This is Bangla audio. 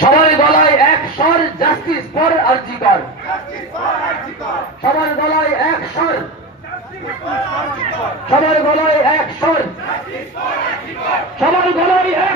সবার গলায় এক স্বর, জাস্টিস ফর আরজি কর। সবার গলায় এক স্বর, সবার গলায় এক স্বর, সবার গলায় এক